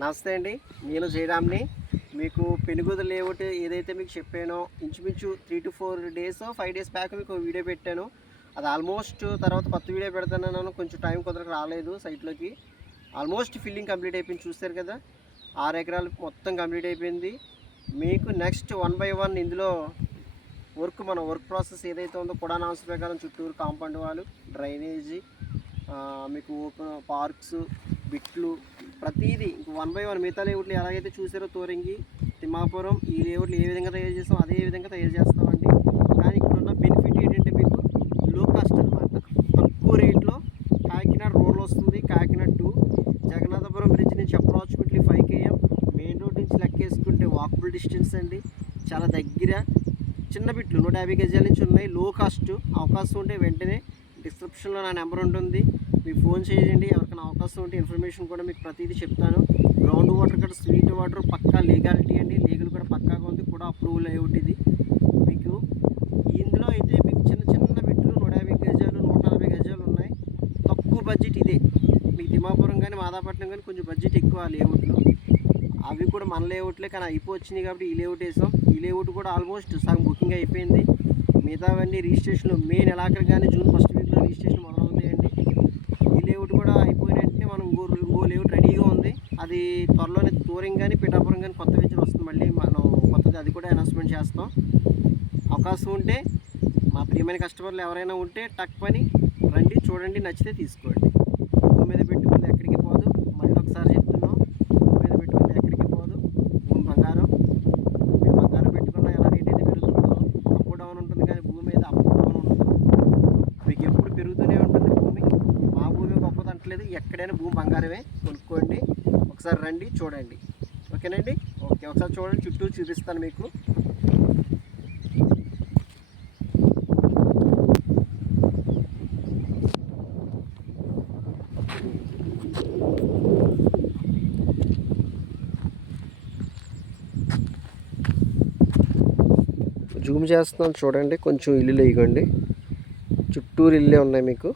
నమస్తే అండి, నేను జయరామ్ని. మీకు పెనుగోద లేఅవుట్ ఏదైతే మీకు చెప్పానో ఇంచుమించు 3 to 4 డేస్ 5 డేస్ బ్యాక్ మీకు వీడియో పెట్టాను. అది ఆల్మోస్ట్ తర్వాత కొత్త వీడియో పెడతానన్నాను, కొంచెం టైం కుదరకు రాలేదు సైట్లోకి. ఆల్మోస్ట్ ఫిల్లింగ్ కంప్లీట్ అయిపోయింది, చూస్తారు కదా. 6 ఎకరాలు మొత్తం కంప్లీట్ అయిపోయింది. మీకు నెక్స్ట్ 1 by 1 ఇందులో మన వర్క్ ప్రాసెస్ ఏదైతే ఉందో కూడా నామ్స్ ప్రకారం చుట్టూరు కాంపౌండ్ వాళ్ళు, డ్రైనేజీ, మీకు ఓపెన్ పార్క్స్, బిట్లు, ప్రతిదీ 1 by 1 మిగతా లేఅవుట్లు ఎలాగైతే చూసారో తోరంగి, తిమ్మాపురం, ఈ లేఅవుట్లు ఏ విధంగా తయారు చేస్తాం అదే విధంగా తయారు చేస్తామండి. కానీ ఇక్కడున్న బెనిఫిట్ ఏంటంటే మీకు లో కాస్ట్ అనమాట. తక్కువ రేట్లో కాకినాడ రోడ్లు వస్తుంది. కాకినాడ టు జగన్నాథపురం బ్రిడ్జ్ నుంచి అప్రాక్సిమేట్లీ 5 km, మెయిన్ రోడ్ నుంచి లెక్కేసుకుంటే వాకబుల్ డిస్టెన్స్ అండి. చాలా దగ్గర. చిన్న బిట్లు 150 గజాల నుంచి ఉన్నాయి. లో కాస్ట్. అవకాశం ఉంటే వెంటనే డిస్క్రిప్షన్లో నా నెంబర్ ఉంటుంది, మీకు ఫోన్ చేయండి. ఎవరికైనా అవకాశం ఉంటే ఇన్ఫర్మేషన్ కూడా మీకు ప్రతిదీ చెప్తాను. గ్రౌండ్ వాటర్ కూడా స్వీట్ వాటర్ పక్కా లీగాలిటీ అండి. లీగల్ కూడా పక్కాగా ఉంది, కూడా అప్రూవల్ అయ్యేటి ఇది. మీకు ఇందులో అయితే మీకు చిన్న చిన్న బిట్లు 150 గజాలు 140 గజాలు ఉన్నాయి. తక్కువ బడ్జెట్ ఇదే. మీకు తిమ్మాపురం కానీ మాదాపట్నం కానీ కొంచెం బడ్జెట్ ఎక్కువ లేఅవుట్లో. అవి కూడా మన లేఅవుట్లే, కానీ అయిపోయి కాబట్టి ఈ లేఅవుట్ వేసాం. ఈ లేఅవుట్ కూడా ఆల్మోస్ట్ సగం బుకింగ్ అయిపోయింది. మిగతావన్నీ రిజిస్ట్రేషన్లు మే నెలాఖరు కానీ జూన్ ఫస్ట్ వీక్లో రిజిస్ట్రేషన్ మొదలవుతాయండి. ఈ లేఅవుట్ కూడా అయిపోయిన వెంటనే మనం ఇంకో లేఅవుట్ రెడీగా ఉంది. అది త్వరలోనే తూరింగ్ కానీ పిఠాపురం కానీ కొత్త వెంచర్ వస్తుంది. మళ్ళీ మనం కొత్తది అది కూడా అనౌన్స్మెంట్ చేస్తాం. అవకాశం ఉంటే మా ప్రియమైన కస్టమర్లు ఎవరైనా ఉంటే టక్ పని రండి, చూడండి, నచ్చితే తీసుకోండి. భూమి మీద పెట్టుకుంది ఎక్కడికి పోదు. మళ్ళీ ఒకసారి చెప్తున్నాం, భూమి మీద పెట్టుకుంది ఎక్కడికి పోదు. భూమి బంగారం. మీరు బంగారం పెట్టుకున్న ఎలా రేట్ అయితే పెరుగుతుందో అప్ డౌన్ ఉంటుంది, కానీ భూమి మీద అప్ డౌన్ ఉంటుంది. మీకు ఎప్పుడు పెరుగుతూనే ఉంటుంది భూమి. మా భూమి గొప్పది అంటలేదు, ఎక్కడైనా భూమి బంగారమే. కొనుక్కోండి, ఒకసారి రండి, చూడండి. ఓకేనండి? ఓకే, ఒకసారి చూడండి, చుట్టూ చూపిస్తాను మీకు. జూమ్ చేస్తున్నాను చూడండి. కొంచెం ఇల్లులు వేయకండి, చుట్టూరు ఇల్లే ఉన్నాయి మీకు.